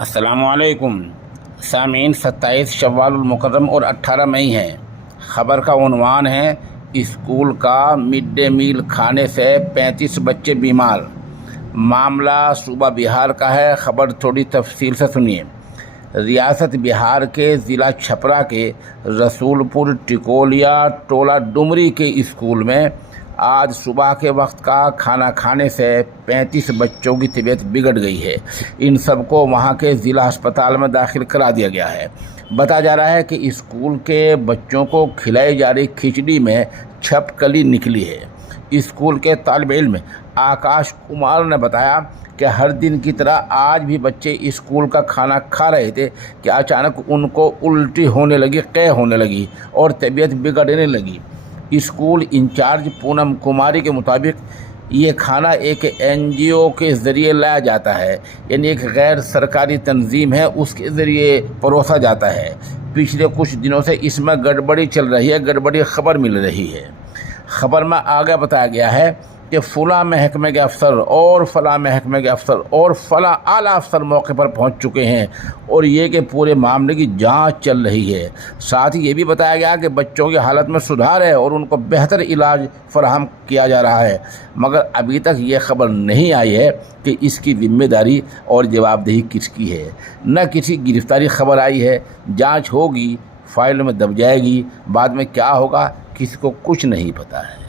السلام علیکم سامعین، 27 شوال المکرم اور 18 مئی ہے۔ خبر کا عنوان ہے اسکول کا مڈ ڈے میل کھانے سے 35 بچے بیمار۔ معاملہ صوبہ بہار کا ہے۔ خبر تھوڑی تفصیل سے سنیے۔ ریاست بہار کے ضلع چھپرا کے رسول پور ٹکولیا ٹولہ ڈمری کے اسکول میں آج صبح کے وقت کا کھانا کھانے سے 35 بچوں کی طبیعت بگڑ گئی ہے۔ ان سب کو وہاں کے ضلع ہسپتال میں داخل کرا دیا گیا ہے۔ بتایا جا رہا ہے کہ اسکول کے بچوں کو کھلائی جا رہی کھچڑی میں چھپکلی نکلی ہے۔ اسکول کے طالب علم آکاش کمار نے بتایا کہ ہر دن کی طرح آج بھی بچے اسکول کا کھانا کھا رہے تھے کہ اچانک ان کو الٹی ہونے لگی، قے ہونے لگی اور طبیعت بگڑنے لگی۔ اسکول انچارج پونم کماری کے مطابق یہ کھانا ایک NGO کے ذریعے لایا جاتا ہے، یعنی ایک غیر سرکاری تنظیم ہے، اس کے ذریعے پروسا جاتا ہے۔ پچھلے کچھ دنوں سے اس میں گڑبڑی چل رہی ہے، گڑبڑی خبر مل رہی ہے۔ خبر میں آگے بتایا گیا ہے کہ فلاں محکمے کے افسر اور فلاں محکمے کے افسر اور فلاں اعلیٰ افسر موقع پر پہنچ چکے ہیں اور یہ کہ پورے معاملے کی جانچ چل رہی ہے۔ ساتھ ہی یہ بھی بتایا گیا کہ بچوں کی حالت میں سدھار ہے اور ان کو بہتر علاج فراہم کیا جا رہا ہے، مگر ابھی تک یہ خبر نہیں آئی ہے کہ اس کی ذمہ داری اور جواب دہی کس کی ہے۔ نہ کسی گرفتاری خبر آئی ہے۔ جانچ ہوگی، فائل میں دب جائے گی، بعد میں کیا ہوگا کسی کو کچھ نہیں پتہ ہے۔